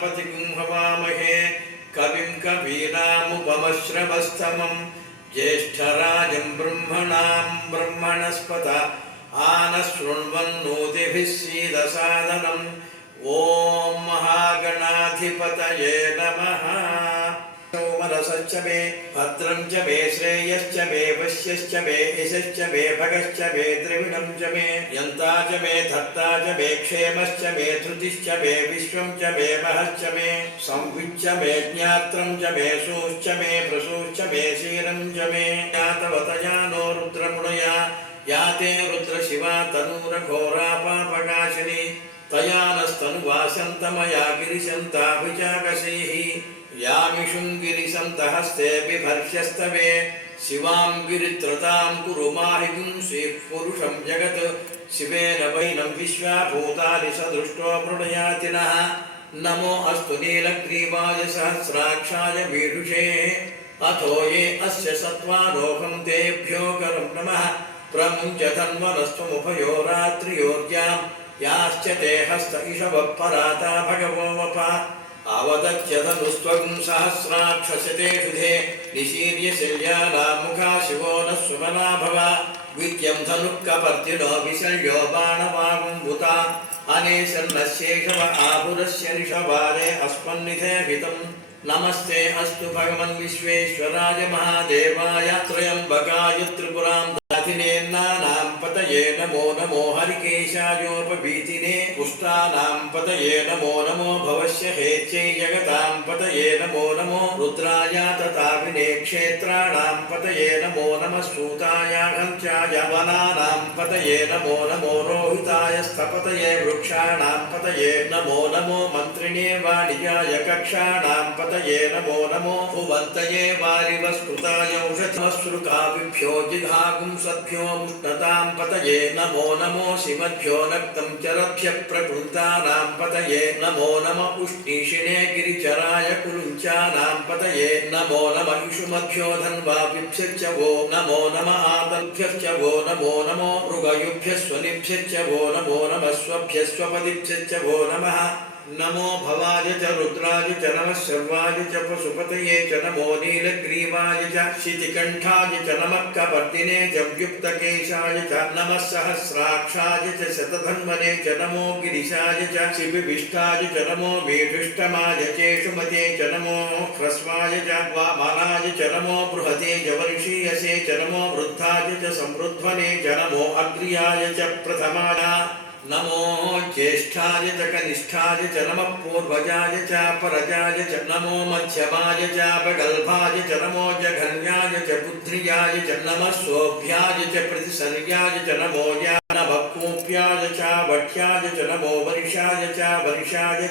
प्रजापतिं हवामहे कविं कवीनामुपमश्रवस्तमं ज्येष्ठराजं ब्रह्मणां ब्रह्मणस्पत आनशृण्वन्नोतिभिः सीदसादनम् ॐ महागणाधिपतये नमः। सोमरसश्च मे भद्रं च मे श्रेयश्च मे वश्यश्च मे यशश्च मे भगश्च मे द्रविणं च मे यन्ता च मे धत्ता च मे क्षेमश्च मे धृतिश्च मे विश्वं च मे महश्च मे संविच्च मे ज्ञात्रं च मे सूश्च मे प्रसूश्च मे क्षीरं च मे यातवतया नो रुद्रमुनया याते रुद्रशिवा तनूरघोरा पापकाशिनी तया नस्तनुवासन्तमया गिरिशन्ताभिजाकशैः यामिषुं गिरिशन्तहस्ते बिभर्ष्यस्तवे शिवां गिरित्रतां कुरु माहिगुं श्रीपुरुषं जगत् शिवेन वैनं विश्वाभूतानि सदृष्टो मृडयाति नः। नमो अस्तु नीलग्रीवाय सहस्राक्षाय वीढुषे अथो ये अस्य सत्त्वालोकं तेभ्यो करं नमः। प्रमुञ्च धन्वनस्त्वमुभयो रात्रियोर्जां याश्च ते हस्त इषवः पराता भगवो वप आवदच्य धनुस्त्वं सहस्राक्षशतेषु धे निशीर्य शल्यानां मुखा शिवो नः सुमना भव विद्यं धनुःकपर्दिनो विशल्यो बाणवागुम्भुता अनेशन्नस्येषव आहुरस्य ऋषवारे अस्मन्निधेभितं नमस्ते अस्तु भगवन् विश्वेश्वराय महादेवाय त्र्यम्बकाय त्रिपुरां दाधिनेन्नानां पतये नमो नमो हरिकेशायोपवीतिने पुष्टानां पतये नमो नमो भवस्य हेत्यै जगतां पतये नमो नमो रुद्राय तथाविने क्षेत्राणां पतये नमो नमः सूताय घञ्चाय वनानां पतये नमो नमो रोहिताय स्थपतये वृक्षाणां पतये नमो नमो मन्त्रिणे वाणिजाय कक्षाणां पतये नमो नमो भुवन्तये वारिवस्कृताय औषधमश्रुकाविभ्यो जिघागुं सद्भ्यो मुष्णतां पतये नमो नमो शिवभ्यो नक्तं चरभ्यः प्रकृन्तानां पतये नमो नमः उष्णीषिणे गिरिचराय कुलुञ्चानां पतये नमो नमः इषुमभ्यो धन्वाभिभ्यश्च वो नमो नमः आतल्भ्यश्च वो नमो नमो मृगयुभ्यः स्वनिभ्यश्च वो नमो नमः स्वभ्यः स्वपदिभ्यश्च वो नमः नमो भवाय च रुद्राय च नमः शर्वाय च पशुपतये च नमो नीलग्रीवाय च शितिकण्ठाय च नमः कपर्दिने च व्युक्तकेशाय च नमः सहस्राक्षाय च शतधन्वने च नमो गिरिशाय च शिबिविष्टाय च नमो वेढुष्टमाय चेषुमते च नमो ह्रस्वाय च वामनाय च नमो बृहते च वर्षीयसे च नमो वृद्धाय च संवृध्वने च नमो अग्र्याय च प्रथमाय नमो ज्येष्ठाय च कनिष्ठाय च नमः पूर्वजाय च परजाय च नमो मध्यमाय च प्रगल्भाय च नमो जघन्याय च बुद्ध्याय च नमः सोऽभ्याय च प्रतिसर्याय च नमो ज्ञानभक्कोऽप्याय च वट्याय च नमो वर्षाय च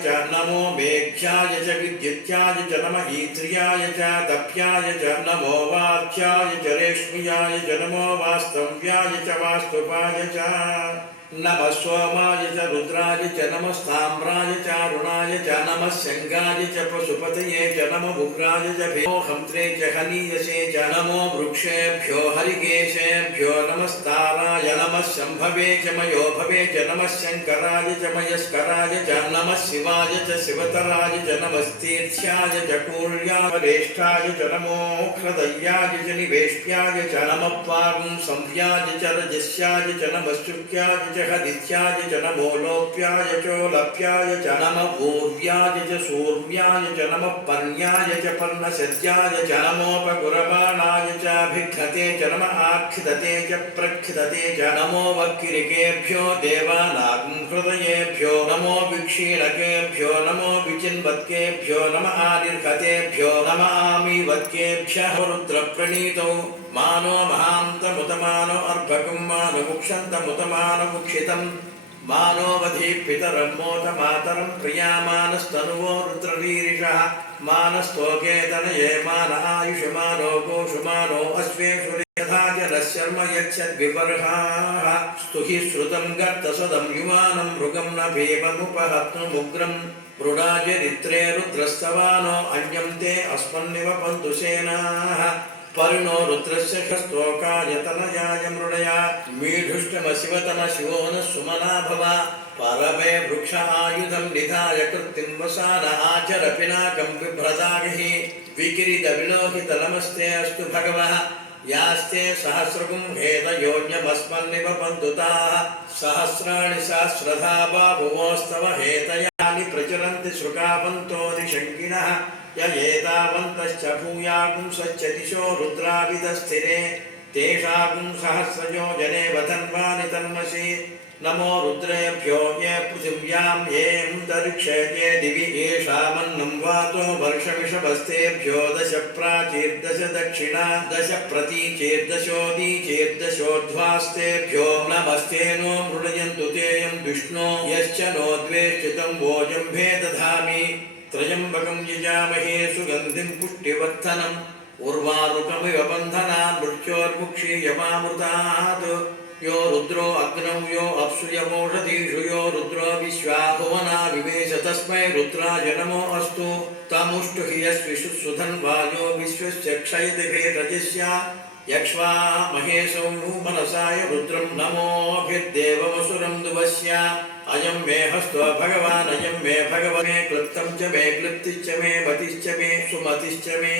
च नमो मेघ्याय च विद्युत्याय च नमः ईत्र्याय च तप्याय च नमो वाक्याय च रेश्म्याय च नमो वास्तव्याय च वास्तुपाय च नमः सोमाय च रुद्राय च नमः ताम्राय च अरुणाय च नमः शङ्गाय च पशुपतये च नमः उग्राय च भेमोहन्त्रे च हनीयसे च नमो वृक्षेभ्यो हरिकेशेभ्यो नमस्ताराय नमः शम्भवे च मयोभवे च नमः शङ्कराय च मयस्कराय च नमः शिवाय च शिवतराय च नमस्तीर्थ्याय च कूर्यावरेष्ठाय च नमो ह्रदय्याय च निवेश्याय च नमः पागुं संव्याय च रजस्याय च नमः शुक्याय च हदित्याय च नमो लोप्याय चोलप्याय च नमः पूर्व्याय च सूर्व्याय च नमः पर्ण्याय च पर्णशद्याय च नमोपगुरबाणाय च भिक्षते च नमः आक्षिदते च प्रक्षिदते च नमो वक्किरिकेभ्यो देवानां हृदयेभ्यो नमो विक्षीणकेभ्यो नमो विचिन्वत्केभ्यो नमः आनिर्हतेभ्यो नमः आमीवत्केभ्यः रुद्रप्रणीतौ मानो महान्तमुतमानो अर्भकं मानो मुक्षन्तमुतमानमुक्षितं मानो वधीपितरं मोतमातरं प्रियामानस्तनुवो रुद्ररीरिषः मानस्तोके तनये मान आयुषमानो गोषुमानो अश्वेषु यथा जनशर्म यच्छद्विपर्हाः स्तुहि श्रुतं गर्तसदं युवानं मृगं न भीममुपहत्नुमुग्रं मृडाचरित्रे रुद्रस्तवानो अन्यं ते अस्मन्निव पन्तु सेनाः परिणो रुद्रस्य शस्तोकाय तनयाय मृडया मीढुष्टम शिवतम शिवो न सुमना भव परमे वृक्ष आयुधं निधाय कृत्तिं वसान आचर पिनाकं बिभ्रदागहि विकिरीत विलोकितलमस्ते अस्तु भगवः यास्ते सहस्रगुं हेतयोन्यमस्मन्निव पन्तुताः सहस्राणि सहस्रधा बाहुवोस्तव हेतयानि प्रचरन्ति श्रुकावन्तो निशङ्किनः य एतावन्तश्च भूयागुंसश्च दिशो रुद्राविदस्थिरे तेषागुं सहस्रजो जने वधन्वानि तन्मसि नमो रुद्रेभ्यो ये पृथिव्यां ये अन्तरिक्षे ये दिवि येषामन्नं वातो वर्षमिषभस्तेभ्यो दश प्राचीर्दश दक्षिणा दश प्रतीचेर्दशोदीचेर्दशोध्वास्तेभ्यो नमस्ते नो मृडयन्तु तेयं विष्णो यश्च नो द्वेष्टितं वोजम्भे दधामि त्र्यम्बकं यजामहे सुगन्धिं पुष्टिवर्धनम् उर्वारुकमिव बन्धनान् मृत्योर्मुक्षीयमामृतात् यो रुद्रो अग्नौ यो अप्सु यमोषधीषु यो रुद्रो विश्वा भुवना विवेश तस्मै रुद्राय नमो अस्तु तमुष्टु हि यस्विषु सुधन्वायो विश्वस्य क्षयति भेषजस्य यक्ष्वा महेशौ मनसाय रुद्रं नमोऽभिर्देवमसुरं दुवस्य अयं मे हस्तो भगवान् अयं मे भगवन् मे क्लृप्तं च मे क्लृप्तिश्च मे मतिश्च मे सुमतिश्च मे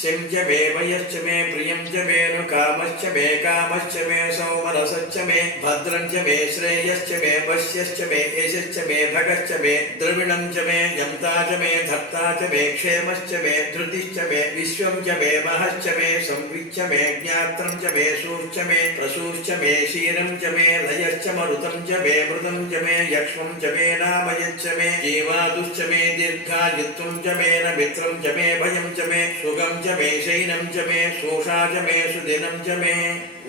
शिं च मे वयश्च मे प्रियं च मे कामश्च मे कामश्च मे सौमनसश्च मे भद्रं च मे श्रेयश्च मे वश्यश्च मे यशश्च मे भगश्च मे द्रविणं च मे यन्ता च मे धत्ता च मे क्षेमश्च मे धृतिश्च मे विश्वं च मे महश्च मे संविच्च मे ज्ञात्रं च मे सूश्च मे प्रसूश्च मे क्षीरं च मे लयश्च मरुतं च मे मृतं च मे यक्ष्मं च मे नामयच्च मे जीवादुश्च मे दीर्घायुत्वं च मे न मित्रं च मे भयं च मे सुगं च मे शयनं च मे शोषा च मे सुदिनं च मे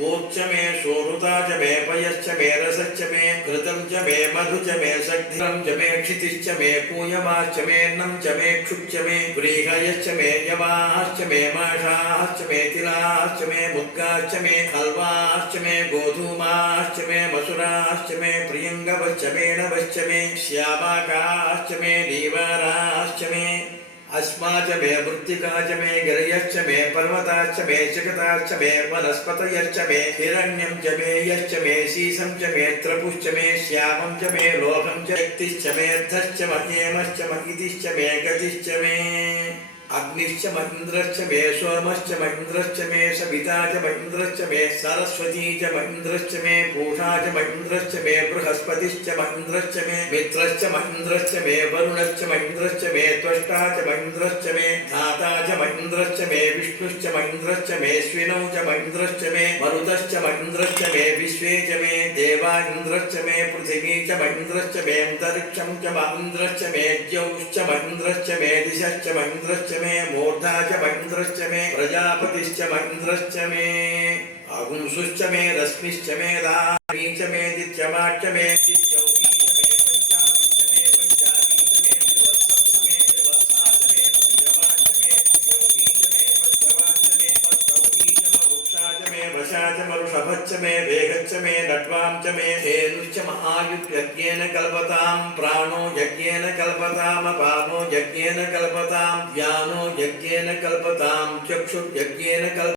ऊच्च मे शोरुता च मे पयश्च मे रसश्च मे घृतं च मे मधु च मे शक्तिरं च मे क्षितिश्च मे पूयमाश्च मे अन्नं च मे क्षुच्च मे व्रीहयश्च मे यवाश्च मे माषाश्च मे तिलाश्च मे मुद्गाश्च मे हल्वाश्च मे गोधूमाश्च मे मसुराश्च मे प्रियङ्गवश्च मे नवश्च मे श्यामाकाश्च मे दीवाराश्च मे अस्माच मे मृत्तिका च मे गिरयश्च मे पर्वताश्च मे जगताश्च मे वनस्पतयश्च मे हिरण्यं च मे यश्च मे शीशं च मे त्रपुश्च मे श्यामं च मे लोभं च शक्तिश्च मे अर्थश्च महेमश्च महितिश्च मे गतिश्च मे अग्निश्च महीन्द्रश्च मे सोमश्च महीन्द्रश्च मे सविता च महीन्द्रश्च मे सरस्वती च महीन्द्रश्च मे पूषा च महीन्द्रश्च मे बृहस्पतिश्च महीन्द्रश्च मे मित्रश्च महीन्द्रश्च मे वरुणश्च महीन्द्रश्च मे त्वष्टा च महीन्द्रश्च मे धाता च महीन्द्रश्च मे विष्णुश्च महीन्द्रश्च मे श्विनौ च महीन्द्रश्च मे मरुतश्च महीन्द्रश्च मे विश्वे च मे देवा इन्द्रश्च मे पृथिवी च महीन्द्रश्च मे अन्तरिक्षं च महीन्द्रश्च मे द्यौश्च महीन्द्रश्च मे दिशश्च महीन्द्रश्च मे मूर्धा च महीन्द्रश्च मे प्रजापतिश्च महीन्द्रश्च मे अगुंसुश्च मे रश्मिश्च मे रामी च मे दित्यमाच्च मे दित्यौती च मे पंचामिश्च मे पंचामी च मे त्रिवत्सश्च मे त्रिवत्सा च मे तुल्यमाच्च मे तुल्यौती च मे पत्रवाच्च मे पत्रौती च मरुक्षा च मे वशा च मरुषभच्च मे वेगच्च मे नट्वां च मे धेनुश्च महायुक्यज्ञेन कल्पतां प्राणो यज्ञेन कल्पतां अपानो यज्ञेन कल्पतां व्यानो यज्ञेन कल्पतां चक्षुर्यज्ञेन कल्पतां